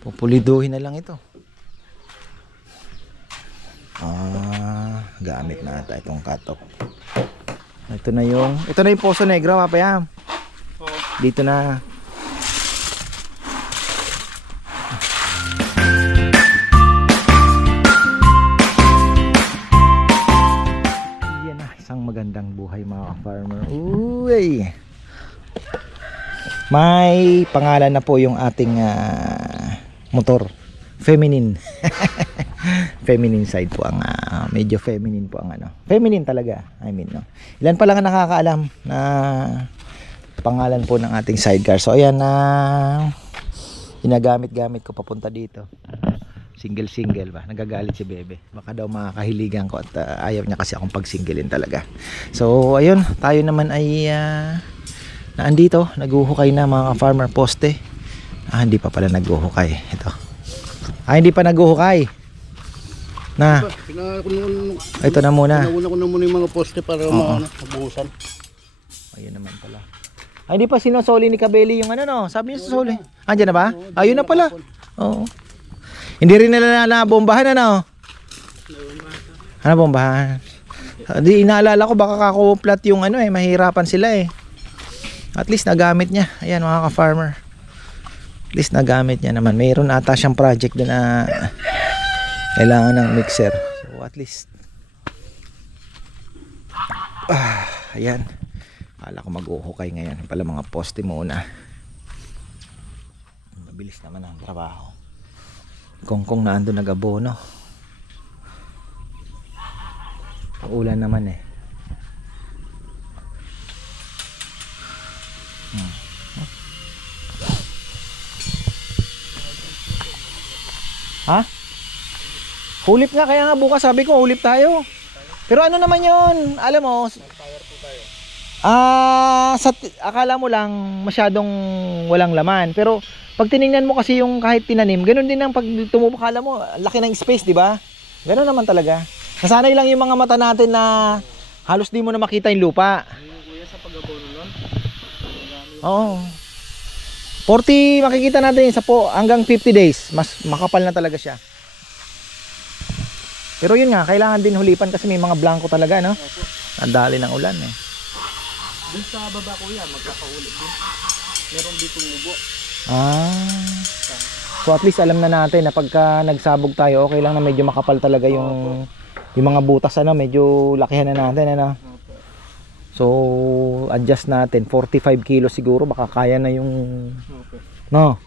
Pupuliduhin na lang ito. Gamit na ata itong cut-off. Ito na yung Poso Negro, papayam. Dito na. Yan na, isang magandang buhay mga farmer. Uy! May pangalan na po yung ating motor. Feminine. Feminine side po ang medyo feminine po ang feminine talaga, I mean, no. Ilan pa lang ang nakakaalam na pangalan po ng ating sidecar. So ayan na ginagamit-gamit ko papunta dito. Single ba? Nagagalit si Bebe. Baka daw makakahiligan ko at ayaw niya kasi akong pagsingilin talaga. So ayun, tayo naman ay naandito, naghuhukay na mga farmer poste. Hindi pa pala naghuhukay. Ito. Hindi pa naghuhukay. Na. Ito na muna. Pinauna ko na muna yung mga poste para mabuhusan. Ayun naman pala. Hindi pa sinosoli ni Kabeli yung no? Sabi niya susoli. Andiyan na ba? Ayun na pala. Oo. Hindi rin nila nabombahan bombahan. Di inaalala ko baka kakuplat yung mahirapan sila At least nagamit niya. Ayan mga ka-farmer. At least nagamit niya naman. Mayroon ata siyang project doon na kailangan ng mixer. So at least ayan. Akala ko mag-uhukay ngayon. Pala mga poste muna. Mabilis naman ang trabaho. Kung naandun nag-abono. Ulan naman Ha? Hulip nga, kaya nga bukas sabi ko hulip tayo. Pero ano naman yun, alam mo, akala mo lang masyadong walang laman. Pero pag tiningnan mo kasi yung kahit tinanim, ganun din ang pag tumubo, akala mo, laki ng space, di ba? Ganun naman talaga. Nasanay lang yung mga mata natin na halos di mo na makita yung lupa. Oo. 40 makikita natin sa hanggang 50 days, mas makapal na talaga siya. Pero yun nga, kailangan din hulipan kasi may mga blanco talaga, no? Ang dali ng ulan Doon sa baba kuya, magkakaulit din. Meron dito mubo. So at least alam na natin na pagka nagsabog tayo, okay lang na medyo makapal talaga yung mga butas, medyo lakihan na natin, So adjust natin 45 kilos siguro, baka kaya na yung no?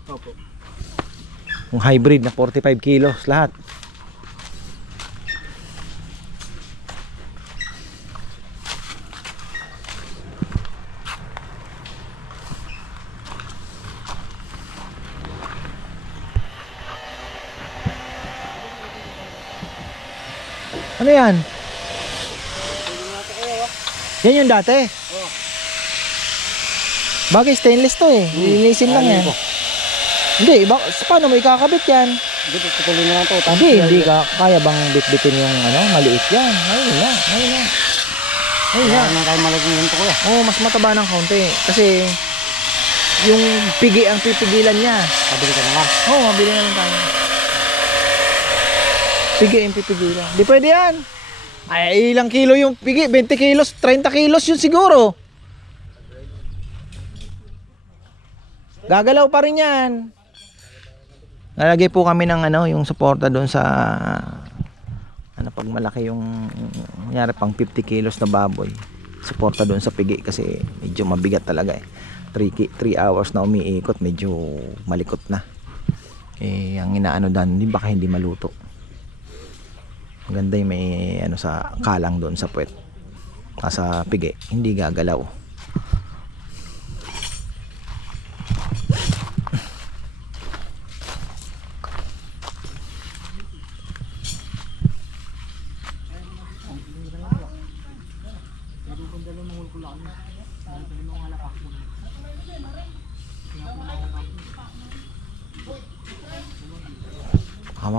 Yung hybrid na 45 kilos lahat. Ano yan? Yan yung dati? Bagay stainless to lilinisin lang yan. Hindi, paano mo ikakabit yan? Patuloy na lang to. Hindi kaya bang bitbitin yung maliit yan. Ayun na. Ano tayo malagyan ganito kuya? Mas mataba ng kaunti. Kasi yung pigi ang pipigilan niya. Pabili ka na lang? Mabili na lang tayo. Pigi ang pipigilan. Di pwede yan. Ay, ilang kilo yung pigi? 20 kilos, 30 kilos yun siguro. Gagalaw pa rin yan. Nalagay po kami ng yung suporta doon sa pag malaki yung kunyari pang 50 kilos na baboy. Suporta doon sa pigi kasi medyo mabigat talaga 3 hours na umiikot, medyo malikot na. Ang inaano doon, baka hindi maluto. Maganda yung may sa kalang doon sa puwet. Sa pigi, hindi gagalaw.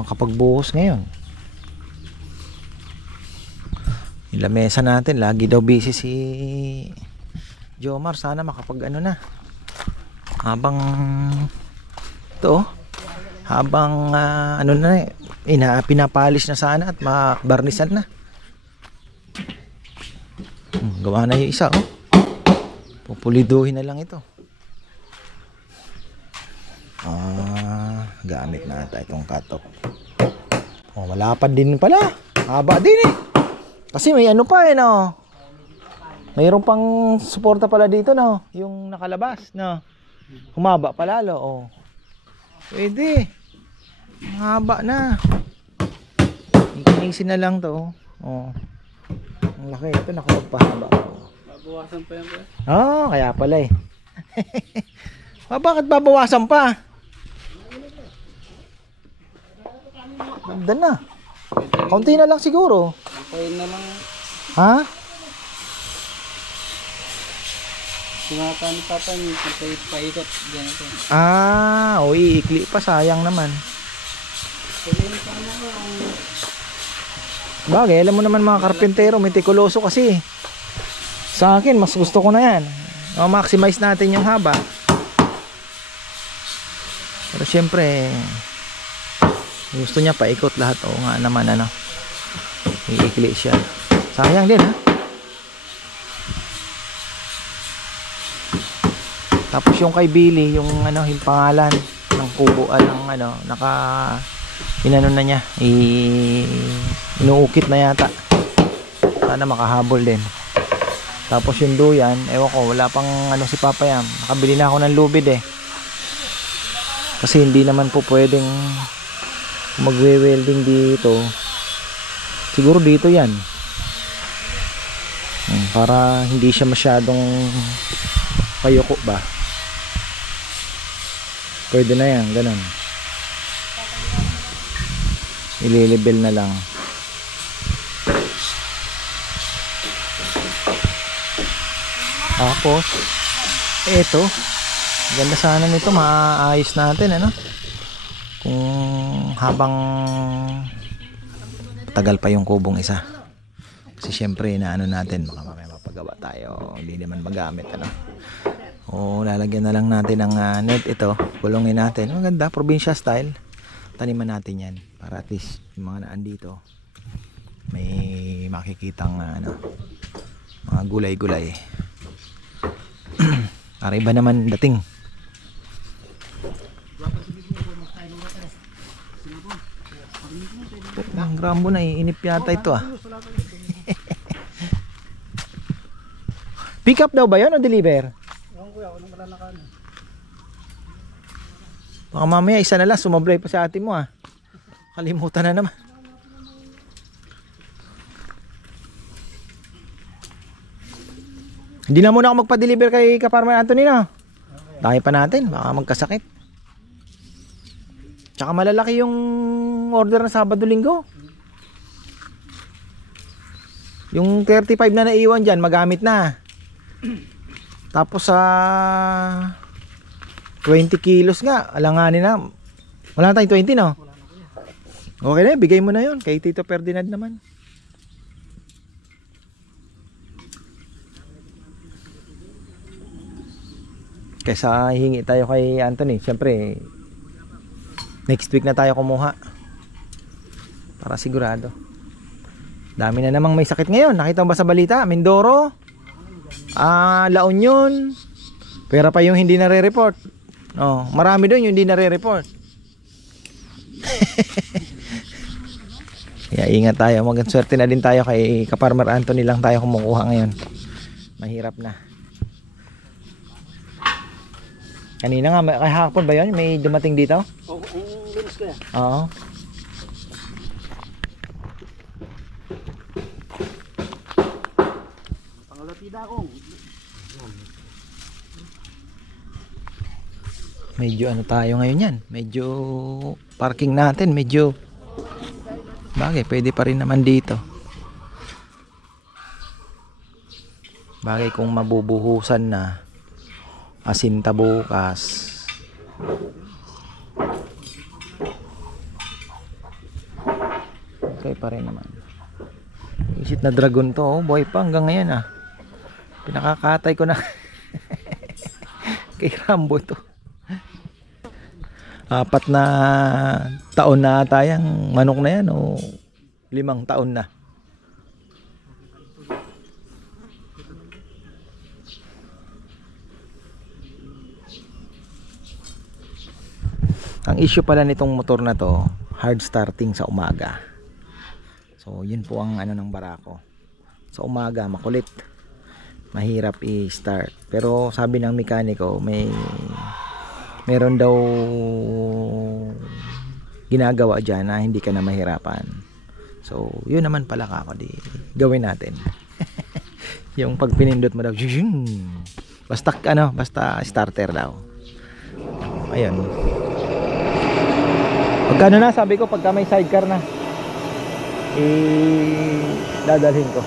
Kapag buhos ngayon, yung lamesa natin lagi daw busy si Jomar. Sana makapag na habang ito habang ano na pinapalis na sana at mabarnisan na. Gawa na yung isa, oh. Pupuliduhin na lang ito. Gamit na ata itong katok. Oh, malapad din pala. Haba din eh. Kasi may ano pa eh, no. Mayroon pang suporta pala dito, no. Yung nakalabas, no. Humaba pa lalo, oh. Pwede. Haba na. Ikinisin na lang to, oh. Ang laki ito, nakapagpahaba. Babawasan pa yan, pre. Oh, kaya pala eh. Bakit babawasan pa? Ganda na. Kaunti na lang siguro. Antayin na lang. Ha? Sinata ni Papa niya, kantay paikot. Ganito. O iikli pa, sayang naman. Pwede pa naman. Bagay, alam mo naman mga karpentero, metikuloso kasi. Sa akin, mas gusto ko na yan. Ma-maximize natin yung haba. Pero syempre, gusto niya paikot lahat. Oo nga naman, ano. Iikli siya. Sayang din, ha. Tapos yung kay Billy, yung ano, yung pangalan ng kubo, ng ano, inano na niya, inuukit na yata. Sana makahabol din. Tapos yung duyan, ewan ko, wala pang ano si Papa Yam. Nakabili na ako ng lubid eh. Kasi hindi naman po pwedeng magwe-welding dito. Siguro dito yan. Para hindi siya masyadong payuko ba. Pwede na yan, ganun. Ililibel na lang. Tapos eto, ganda sana nito, maayos natin ano. Kung habang tagal pa yung kubong isa. Kasi syempre na ano natin, baka mamaya mapagawa tayo, hindi naman magamit ano. O lalagyan na lang natin ng net ito, kulungin natin. Maganda, probinsya style. Taniman natin yan para at least yung mga naan dito may makikitang ano, mga gulay-gulay. Para iba naman dating. Ang grambo na iinip yata ito ah. Pick up daw ba yun o deliver? Baka mamaya isa na lang sumablay pa sa atin mo ah. Kalimutan na naman. Hindi na muna ako magpa-deliver kay Kaparmer Anthony na. Dahil pa natin, baka magkasakit. Tsaka malalaki yung order na Sabado-Linggo. Yung 35 na naiwan dyan, magamit na. Tapos sa 20 kilos nga, alanganin na. Wala tayong 20 no? Okay na, bigay mo na yun kay Tito Ferdinand naman. Kaysa hingi tayo kay Anthony, syempre next week na tayo kumuha para sigurado. Dami na namang may sakit ngayon. Nakita mo ba sa balita? Mindoro, La Union, pero pa yung hindi nare-report. Oh, marami doon yung hindi nare-report. Kaya ingat tayo. Mag-swerte na din tayo kay Kaparmer Anthony lang tayo kumukuha ngayon. Mahirap na. Kanina nga, kahapon ba yun? May dumating dito? Oo, ang linis ko yan. Oo. Pangalatida akong. Medyo ano tayo ngayon yan. Medyo parking natin. Medyo bagay, pwede pa rin naman dito. Bagay kung mabubuhusan na. Asinta bukas. Okay pa rin naman. Isit na dragon to, oh. Buhay pa hanggang ngayon ah. Pinakakatay ko na. Kay Rambo to. 4 na taon na tayong manok na yan o 5 taon na. Ang issue pala nitong motor na to, hard starting sa umaga. So yun po ang ano ng barako. Sa umaga makulit, mahirap i-start. Pero sabi ng mekaniko, meron daw ginagawa dyan na hindi ka na mahirapan. So yun naman pala kako, di gawin natin. Yung pag pinindot mo daw, basta starter daw. Ayun. Pagkano na, sabi ko pagka may sidecar na dadalhin ko.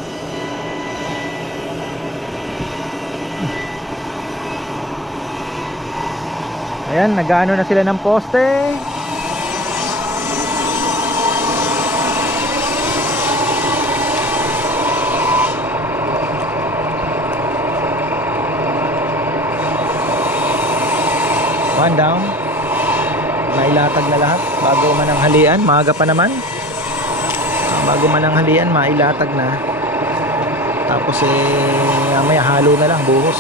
Ayan, nag-ano na sila ng poste. One down. Mailatag na lahat bago mananghalian, maaga pa naman. Bago mananghalian, mailatag na. Tapos may halo na lang, buhos.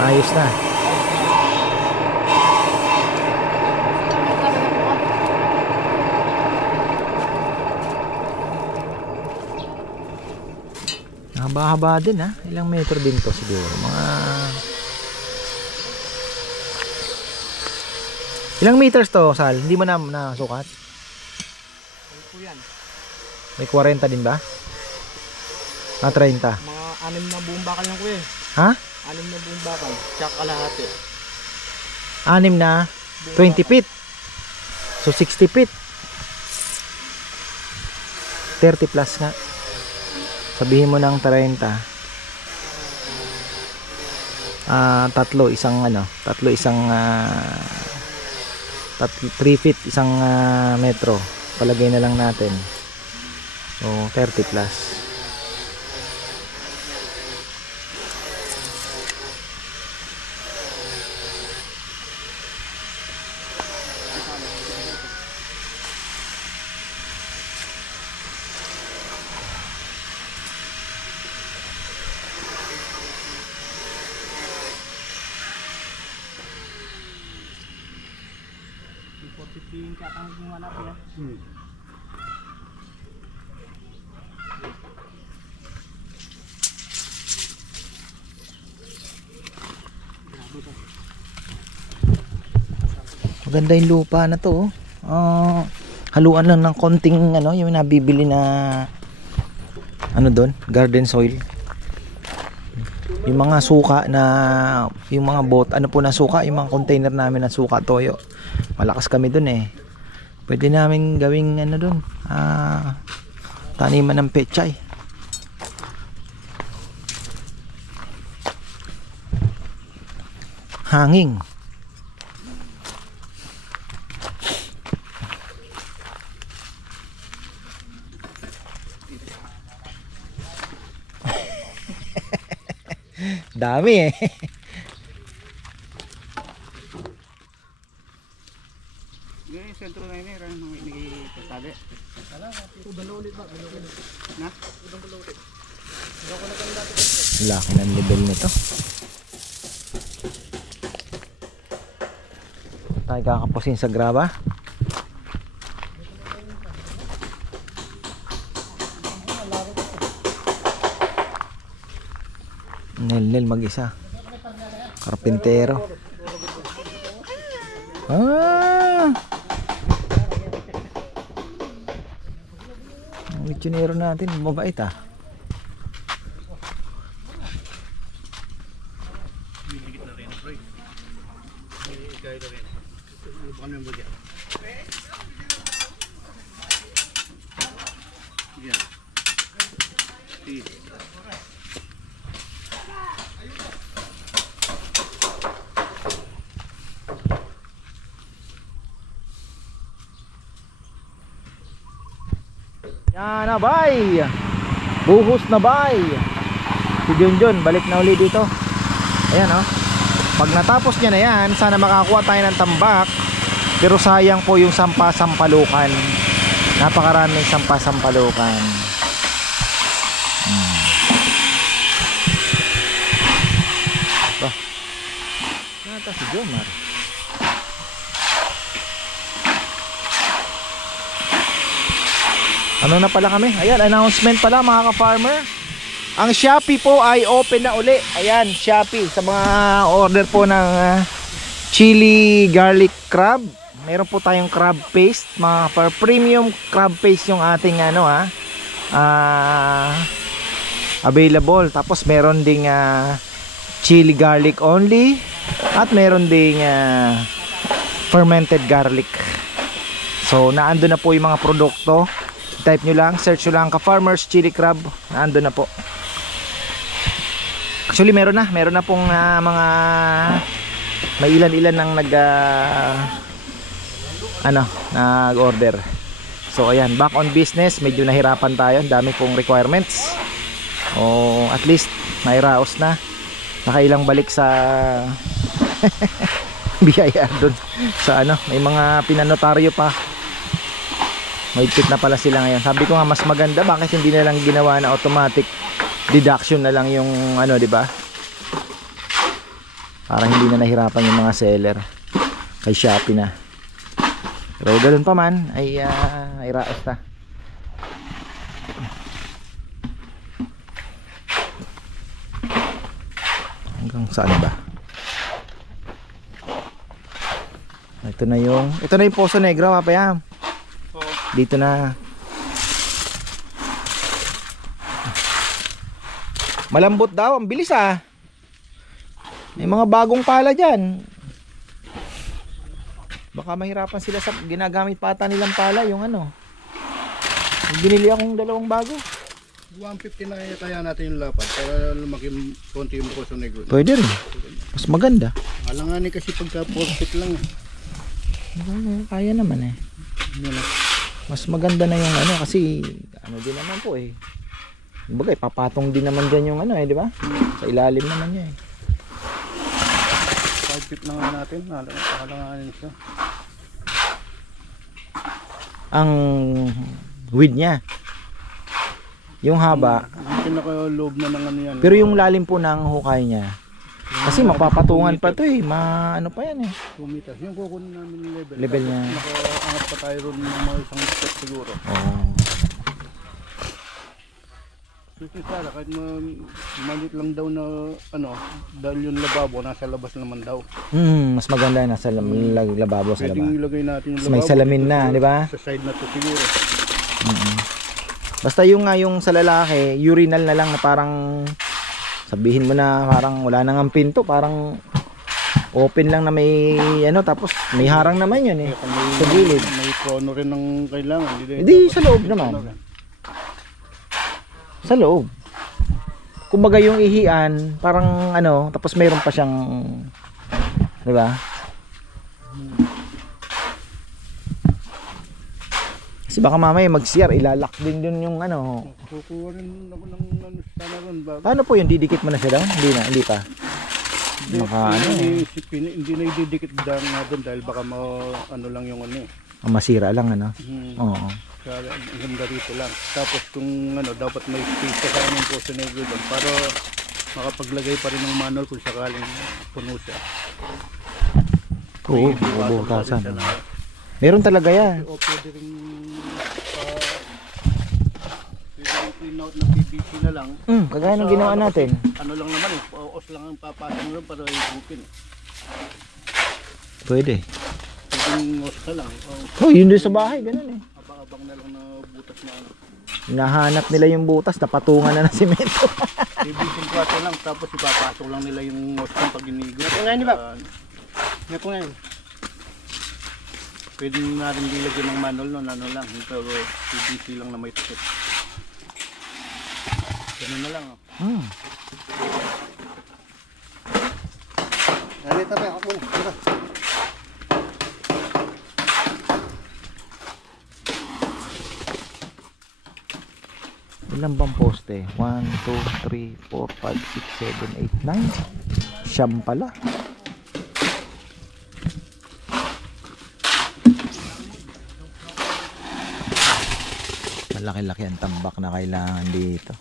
Ayos na. Haba-haba din ha. Ilang metro din to siguro? Ilang meters to, Sal? Hindi mo na nasukat? May 40 din ba? 30? Mga 6 na buong bakal lang kuya. Ha? 6 na buong bakal. Tsaka kalahati. 6 na 20 feet. So 60 feet. 30 plus nga. Sabihin mo ng 30. Tatlo isang 3 feet isang metro. Palagay na lang natin. So 30 plus. Maganda yung lupa na to. Haluan lang ng konting yung nabibili na doon, garden soil. Yung mga suka na yung mga na suka, yung mga container namin na suka toyo. Malakas kami doon eh. Pwede namin gawing doon. Taniman ng pechay. Hanging. Dami eh. Yung sentro na yun eh, nagkikasali. Ubalo ulit ba? Na? Ubalo ulit. Laki ng level nito. Tayo kakapusin sa graba. Nel mag-isa. Karpintero. Ang itsunero natin, mabait ah. Yan na bay. Buhos na bay. Si Junjun balik na uli dito. Ayan oh. Pag natapos niya na yan, sana makakuha tayo ng tambak Pero sayang po yung sampasampalukan. Napakaraming sampasampalukan. Nata si Jomar. Ano na pala kami? Ayan, announcement pala mga ka-farmer. Ang Shopee po ay open na uli. Ayan, Shopee. Sa mga order po ng chili garlic crab. Meron po tayong crab paste. Mga premium crab paste yung ating available. Tapos meron ding chili garlic only. At meron ding fermented garlic. So naando na po yung mga produkto. Type nyo lang, search nyo lang ka-farmers chili crab. Naando na po. Actually meron na pong mga may ilan-ilan nang nag-order. So ayan, back on business. Medyo nahirapan tayo, dami pong requirements. O at least nairaos na. Nakailang balik sa biyaya doon sa may mga pinanotaryo pa. Mahigpit na pala sila ngayon. Sabi ko nga mas maganda, bakit hindi na lang ginawa na automatic deduction na lang yung di ba? Para hindi na nahirapan yung mga seller kay Shopee na. Pero ganoon pa man ay iraos ta. Hanggang saan ba? Ito na yung Poso Negro, mapayam. Dito na. Malambot daw, ang bilis May mga bagong pala dyan. Baka mahirapan sila sa ginagamit pa ata nilang pala yung binili akong dalawang bago. 150 na kaya natin yung lapad para lumaki konti yung Poso Negro. Pwede rin. Mas maganda. Alanganin kasi pagka 4 lang. Kaya naman Mas maganda na yung kasi din naman po Kumbaga papatong din naman dyan yung di ba? Sa ilalim naman niya 5 feet na nga natin, alanganin siya. Ang width niya. Yung haba. Yung pinaka-loob na ng yan. Pero yung lalim po ng hukay niya. Kasi mapapatungan pa to pa yan 2 meters. Yung kukunin namin yung level. Level niya. Nakaangat pa tayo ron ng mga isang step siguro. Kasi sana kahit malit lang daw na dahil yung lababo nasa labas naman daw. Mas maganda nasa lababo sa labas. Pwedeng ilagay natin yung lababo. May salamin na, di ba? Sa side na to siguro. Basta yung sa lalaki, urinal na lang na parang sabihin mo na parang wala nang pinto, parang open lang na may tapos may harang naman yun sa gilid. May kono rin ng kailangan. Hindi sa loob naman. Sa loob. Kumbaga yung ihian, parang tapos mayroon pa siyang, di ba? Kasi baka mamaya mag-CR, ilalak din dun yung Kukuha rin ako ng sana ron. Paano po yun? Didikit mo na siya doon? Hindi pa. Hindi na ididikit doon dahil baka lang yung masira lang Oo. Kaya ang ganda dito lang. Tapos kung dapat may space sa ng Poso Negro doon para makapaglagay pa rin ng manual kung sakaling puno siya. Oo, bubutasan. Meron talaga yan. O pwede rin clean out na PVC na lang. Kagaya ng ginawa natin. Lang naman os lang ang papasok mo para ibukin. Pwede. Pwede os ka lang. Yun din sa bahay, ganun Abang na lang na butas na Hinahanap nila yung butas, napatungan na ng simento. PVC plato lang, tapos ipapasok lang nila yung os pag inigo. Ito nga yun ba? Ito nga yun. Pwede natin dilagyan ng manual lang. Pero PVC lang na may takip. Ganun na lang Nalita pa ako muna. Ilan bang poste? 1, 2, 3, 4, 5, 6, 7, 8, 9. Siyam pala. malaki-laki ang tambak na kailangan dito.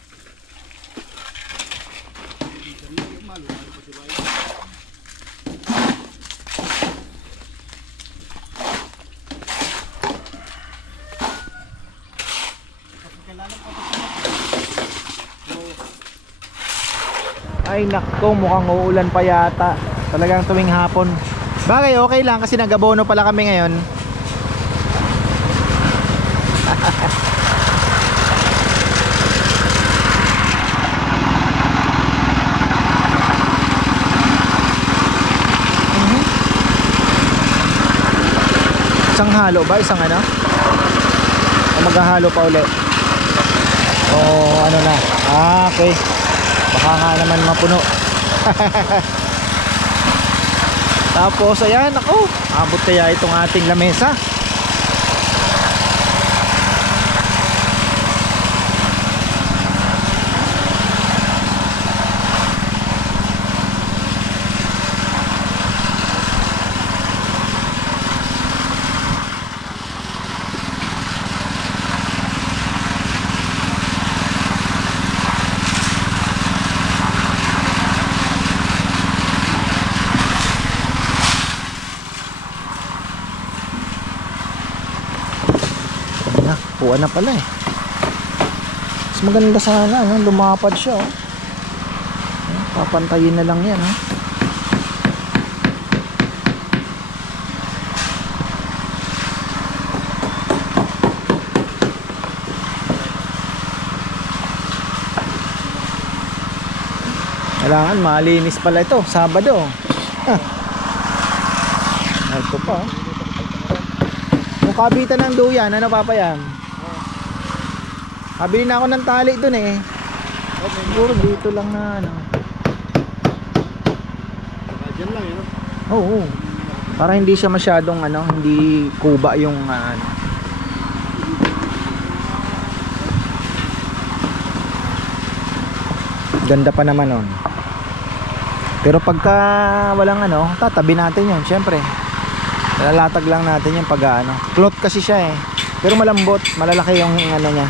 Ay nako, mukhang uulan pa yata. Talagang tuwing hapon. Bagay okay lang kasi nag-abono pala kami ngayon. Isang halo ba? Isang ano? O maghahalo pa ulit? O ano na? Ah, okay. Baka nga naman mapuno. Tapos ayan, ako, abot kaya itong ating lamesa. Kuha na pala eh. Mas maganda sana, no? Lumapad siya, oh. Papantayin na lang yan, oh. Kailangan malinis pala ito, Sabado. Ito pa, oh. Yung kabitan ng duyan, ano papayam? Kabili na ako ng tali dun eh. Siguro dito lang na ano. Diyan lang yun. Oo. Para hindi siya masyadong ano, hindi kuba yung ano. Ganda pa naman nun. Pero pagka walang ano, tatabi natin yun, syempre. Lalatag lang natin yung pag ano. Cloth kasi siya eh. Pero malambot, malalaki yung ano niya.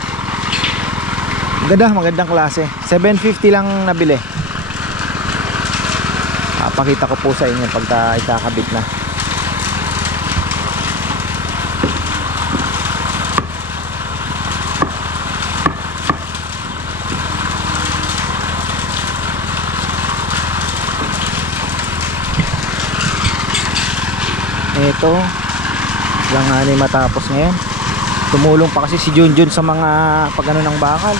Ganda, magandang klase. 750 lang nabili. Pakita ko po sa inyo pagka ikakabit na. Ito lang nga ni matapos ngayon. Tumulong pa kasi si Junjun sa mga pagano ng bakal.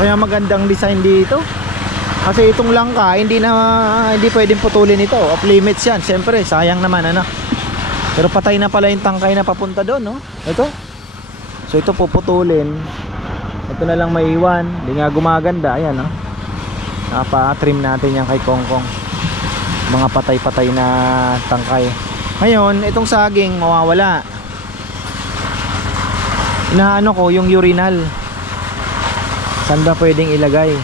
Kaya magandang design dito. Kasi itong langka hindi pwedeng putulin ito. Off limits yan. Siyempre, sayang naman ano. Pero patay na pala yung tangkay na papunta doon, no? Ito. So ito puputulin. Ito na lang maiwan. Hindi nga gumaganda. Ayan, no? Napa-trim natin yan kay Kongkong. Mga patay-patay na tangkay. Ngayon, itong saging mawawala. Inaano ko yung urinal. Saan ba pwedeng ilagay?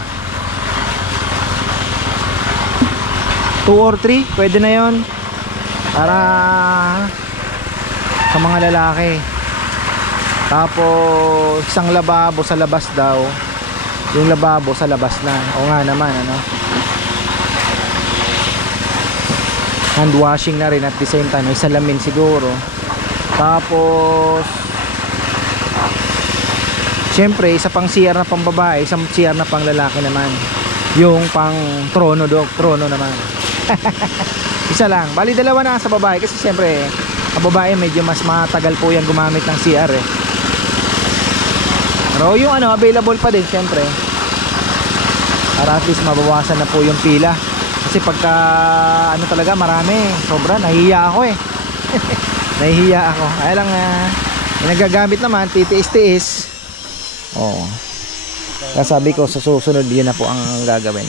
2 or 3, pwede na yon para sa mga lalaki. Tapos isang lababo sa labas daw, yung lababo sa labas na. O nga naman, ano, hand washing na rin at the same time, may salamin siguro. Tapos syempre isa pang CR na pang babae, isang CR na pang lalaki naman, yung pang trono naman. Isa lang, bali dalawa na sa babae kasi syempre ang babae medyo mas matagal po yan gumamit ng CR eh. Pero yung ano, available pa din syempre, para at least mabawasan na po yung pila. Kasi pagka ano talaga marami, sobra, nahihiya ako eh. Nahihiya ako. Kaya lang yung nagagamit naman, titiis-tiis. Oo. Kaya sabi ko sa susunod yun na po ang gagawin.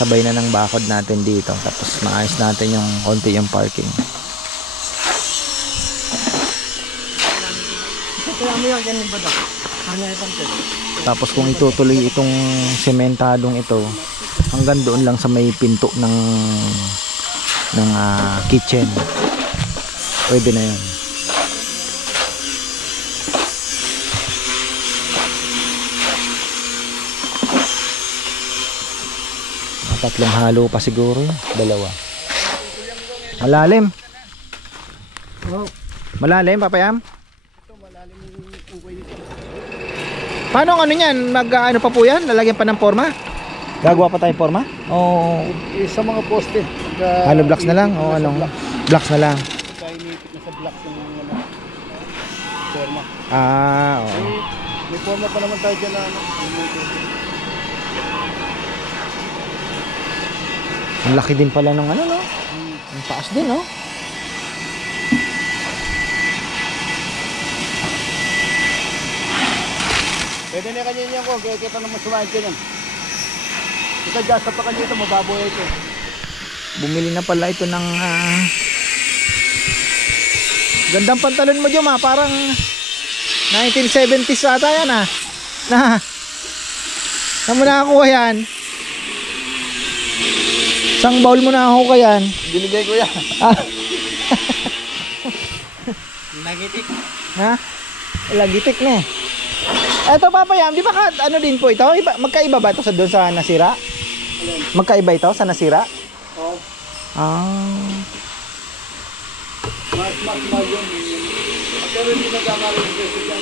Sabay na ng bakod natin dito, tapos maayos natin yung konti yung parking. Tapos kung itutuloy itong sementadong ito hanggang doon lang sa may pinto ng kitchen, pwede na yun. Tatlong halo pa siguro, dalawa. Malalim. Malalim, Papayam? Paano ang ano niyan? Mag-ano pa po yan? Lalagyan pa ng forma? Gagawa pa tayong forma? O Sa mga poste. halo blocks na lang? O anong blocks na lang? Kaya inipit na sa blocks yung forma. Oo. May forma pa naman tayo dyan na Ang laki din pala ng ano, no? Ang taas din, no? Pwede na kanina yan ko, kaya kita naman sumahin ka yan. Kita dyan sa pa kanina ito, mababoy ito. Bumili na pala ito ng gandang pantalon mo, Jom, ha? Parang 1970s ata yan, ha? Saan mo nakakuha yan? Isang bowl mo na ako yan. Binigay ko yan. Nagitik. Ha? Lagitik na eh. Eto, Papayam, di ba ano din po ito? Magkaiba ba ito sa doon sa nasira? Magkaiba ito sa nasira? Oo. Mas yun. Pero hindi nagkakaroon yung basic yan.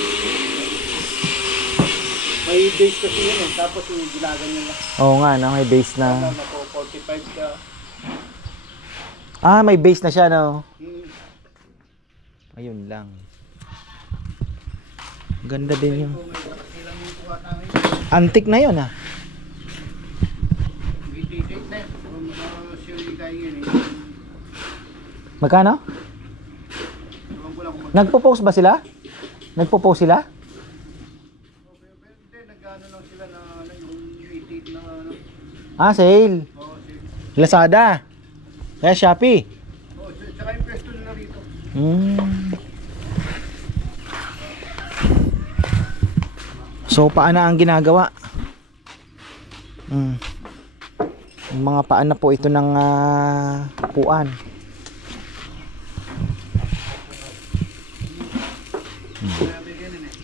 May base kasi yun eh. Tapos yung ginaganyan lang. Oo nga, no? May base na. Nako 45 ka. May base na siya, no? Ayun lang. Ganda din yung antik na yun, ha? Magkano? Nagpo-post ba sila? Nagpo-post sila? Nag-ano lang sila na yung 88 na Sale. Lazada. Kaya Shopee. Tsaka yung pwesto nila rito. So paana ang ginagawa? Yung mga paan na po ito ng puan.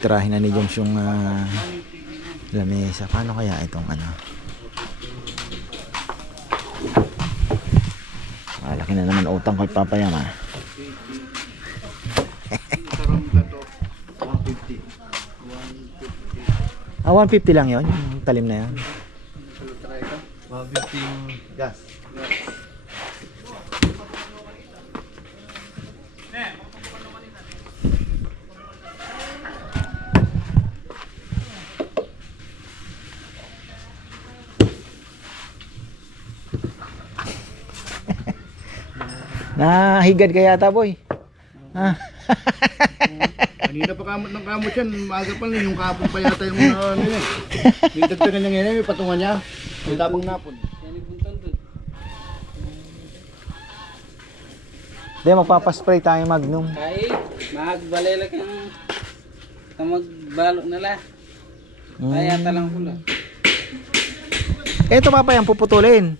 Tirahin na ni Joms yung lamesa. Paano kaya itong ano? Laki na naman utang ko, Papayam, ha? 150 lang yun, yung talim na yun. 150 yung gas. Nahigad kaya yata, boy. Kanina pa kamot ng kamot yan. Maaga pa lang yung kapon pa yata yung ano yun. May dagdagan niya ngayon, may patungan niya. May tapang napon. Hindi, magpapaspray tayo Magnum. Kahit magbalay lang yung magbalo nila. Kaya talang pula. Ito, Papayam, puputulin.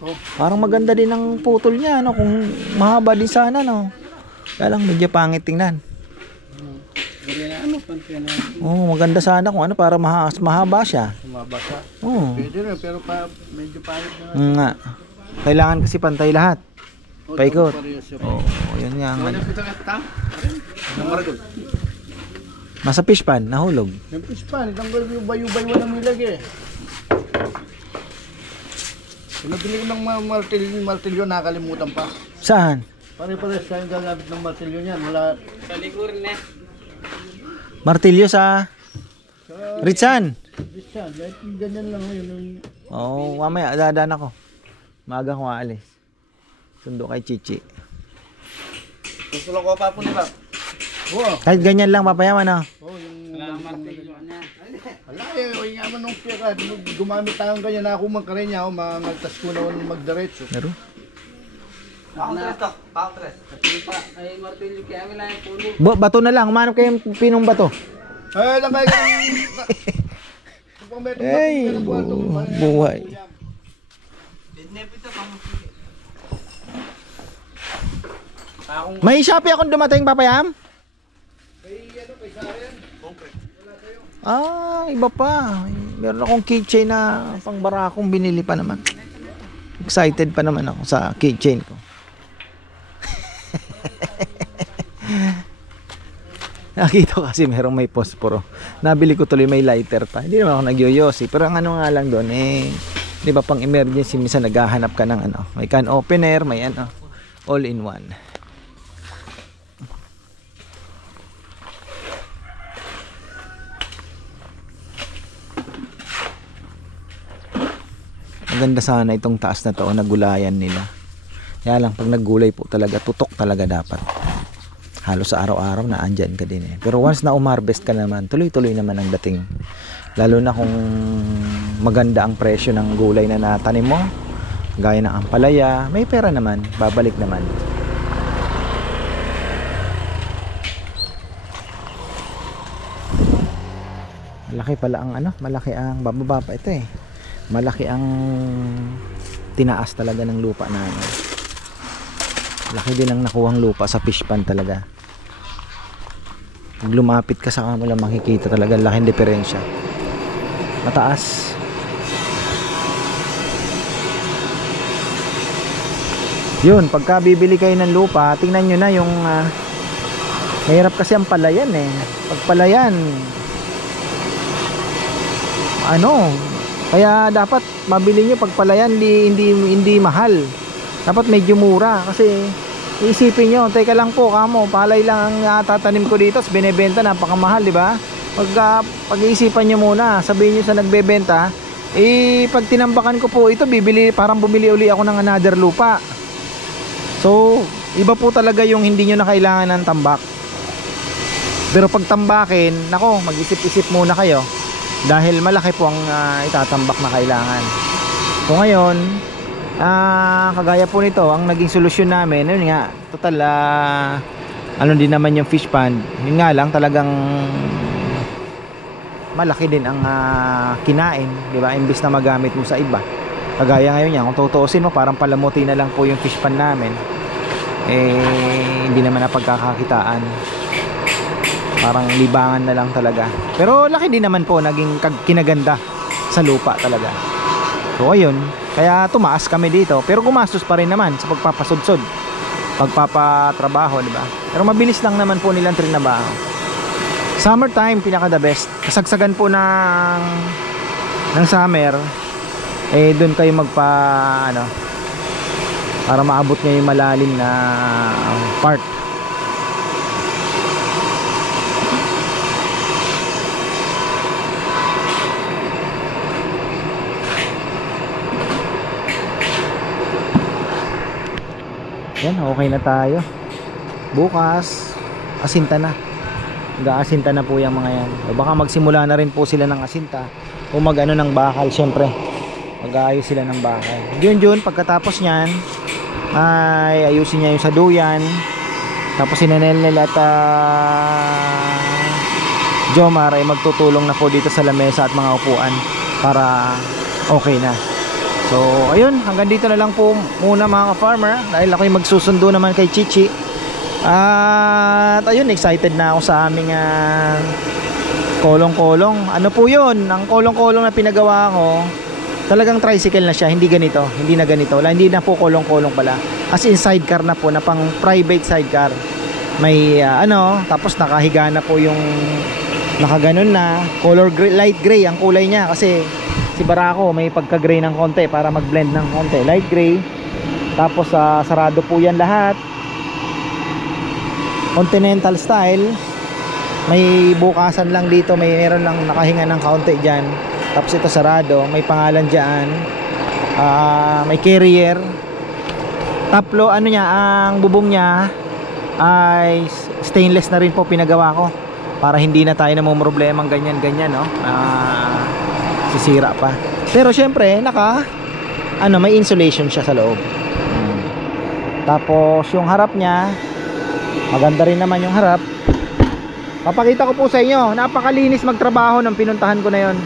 Oh. Parang maganda din ang putol niya, no? Kung mahaba din sana, no? Kaya lang medyo pangit tingnan. Hindi na ano, pansin na. Oh, maganda sana kung ano para mahaba siya. Sumabasa. Oh. Pwede rin, pero medyo pangit na. Nga. Kailangan kasi pantay lahat. Paikot. Parehas siya. Oh, yun nga. ang ano. Kita ka tam. Namaragol. Nasa fish pan, nahulog. Yung pispan, tanggal yung bayo-bayo walang milag eh. Pinabili ko ng martilyo, nakalimutan pa. Saan? Pare-pares tayong gagamit ng martilyo niyan. Wala. Sa likurin na. Martilyo sa Ritsan. Bisyan, ganyan lang yun. Oh, mamaya dadaan ako. Maaga ko aalis. Sundo kay Chichi. Gusto lang ko pa po nila. Oo. Kahit ganyan lang papayaman, no? Oh, yung Wala ang martilyo niya. ala eh, o nga man nung pira, gumamit tayo ganyan na ako magkarenya, ako mangaltas ko na magdiretso. Laro. Ay, martilyo kaya kami lang yung puno. Bato na lang, humanap kayong pinong bato. Ay, lang kayo. Ay, buhay. May Shopee akong dumating, papayam? Ah, iba pa. Meron akong keychain na pang barakong binili pa naman. Excited pa naman ako sa keychain ko. Nakita ko kasi merong may posporo. Nabili ko tuloy may lighter pa. Hindi naman ako nagyoyosi. Pero ang ano nga lang doon di ba pang emergency minsan naghahanap ka ng ano. May can opener, may ano. All in one. Maganda sana itong taas na to o nagulayan nila. Kaya lang pag naggulay po talaga, tutok talaga dapat. Halos sa araw-araw na andyan ka din eh. Pero once na umharvest ka naman, tuloy-tuloy naman ang dating. Lalo na kung maganda ang presyo ng gulay na natanim mo, gaya ng ampalaya, may pera naman, babalik naman. Malaki pala ang ano, malaki ang bababa pa ito eh. Malaki ang tinaas talaga ng lupa na ano. Laki din ang nakuhang lupa sa fish pan talaga. Pag lumapit ka sa kamula makikita talaga laking diferensya. Mataas. Yun, pagka bibili kayo ng lupa, tingnan nyo na yung mahirap kasi ang palayan eh. Pag palayan, ano, kaya dapat mabili nyo pag palayan hindi mahal. Dapat medyo mura kasi isipin nyo, teka lang po kamo, palay lang ang tatanim ko dito, binebenta napakamahal, di ba? Pag-iisipan nyo muna, sabihin nyo sa nagbebenta, pag tinambakan ko po ito, parang bumili uli ako ng another lupa. So, iba po talaga yung hindi nyo na kailangan ng tambak. Pero pag tambakin, nako, mag-isip-isip muna kayo dahil malaki po ang itatambak na kailangan. So ngayon, kagaya po nito, ang naging solusyon namin, yun nga, total ano din naman yung fish pond, yun nga lang talagang malaki din ang kinain, di ba? Imbis na magamit mo sa iba. Kagaya ngayon yan, kung tutuusin mo, parang palamuti na lang po yung fish pond namin. Hindi naman na pagkakakitaan. Parang libangan na lang talaga. Pero laki din naman po naging kinaganda sa lupa talaga. So ayun, kaya tumaas kami dito. Pero gumastos pa rin naman sa pagpapasudsod, pagpapatrabaho, di ba? Pero mabilis lang naman po nilang trinabaho. Summertime, pinaka the best. Kasagsagan po ng summer, doon kayo para maabot nyo yung malalim na part. Yan, okay na tayo. Bukas, asinta na. Mag-aasinta na po yung mga yan. O baka magsimula na rin po sila ng asinta. O mag-ano ng bakal, syempre. Mag-aayos sila ng bakal. Yun, pagkatapos nyan, ay ayusin niya yung saduyan. Tapos si Nenel at Jomar ay magtutulong na po dito sa lamesa at mga upuan para okay na. So ayun, hanggang dito na lang po muna mga ka-farmer, dahil ako'y magsusundo naman kay Chichi. At ayun, excited na ako sa aming kolong-kolong. Ano po yun, ang kolong-kolong na pinagawa ko, talagang tricycle na siya, hindi ganito, hindi na ganito, hindi na po kolong-kolong pala, as in sidecar na po, na pang private sidecar. May tapos nakahiga na po yung nakaganon na color gray, light gray ang kulay niya, kasi si Barako may pagka gray ng konti para mag blend ng konti, light gray. Tapos sarado po yan lahat, continental style. May bukasan lang dito, meron lang nakahinga ng kaunti dyan. Tapos ito sarado, may pangalan dyan. May carrier. Taplo, niya, ang bubong niya ay stainless na rin po pinagawa ko, para hindi na tayo namumroblemang ganyan-ganyan, no? Sisira pa. Pero syempre, may insulation siya sa loob. Tapos yung harap niya, maganda rin naman yung harap. Papakita ko po sa inyo, napakalinis magtrabaho ng pinuntahan ko na yon.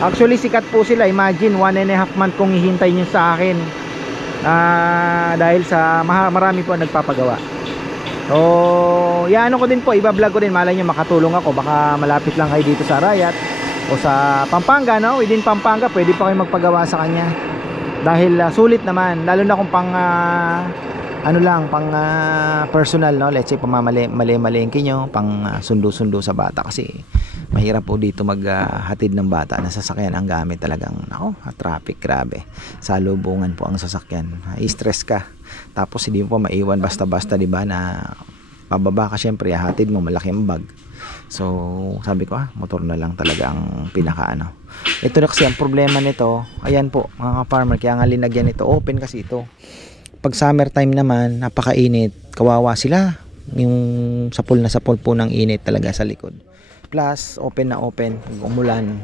Actually sikat po sila, imagine 1.5 month kong hihintay nyo sa akin, dahil sa marami po napapagawa. So yaano ko din po, iba-vlog ko din, malay nyo makatulong ako, baka malapit lang kayo dito sa Arayat o sa Pampanga, no? Within Pampanga pwede pa kayo magpagawa sa kanya, dahil sulit naman, lalo na kung pang personal, no? Let's say pamamali-malengke nyo, pang sundo-sundo sa bata, kasi mahirap po dito maghatid ng bata na sasakyan. Ang gamit talagang traffic, grabe, sa lubungan po ang sasakyan, i-stress ka, tapos hindi mo pa maiwan basta-basta, di ba, na pababa ka, syempre hatid mo, malaki ang bag. So sabi ko motor na lang talaga ang pinaka ito na kasi ang problema nito. Ayan po mga farmer, kaya nga linagyan ito, open kasi ito. Pag summer time naman, napakainit, kawawa sila, yung sapul na sapul po ng init talaga sa likod. Plus open na open, pag umulan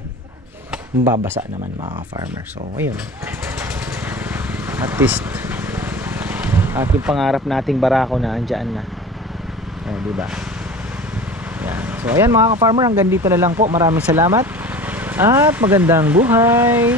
mababasa naman mga farmer. So ayun, at least ating pangarap nating Barako na andyan na, diba? Yan. So ayan mga ka-farmer, hanggang dito na lang po. Maraming salamat at magandang buhay.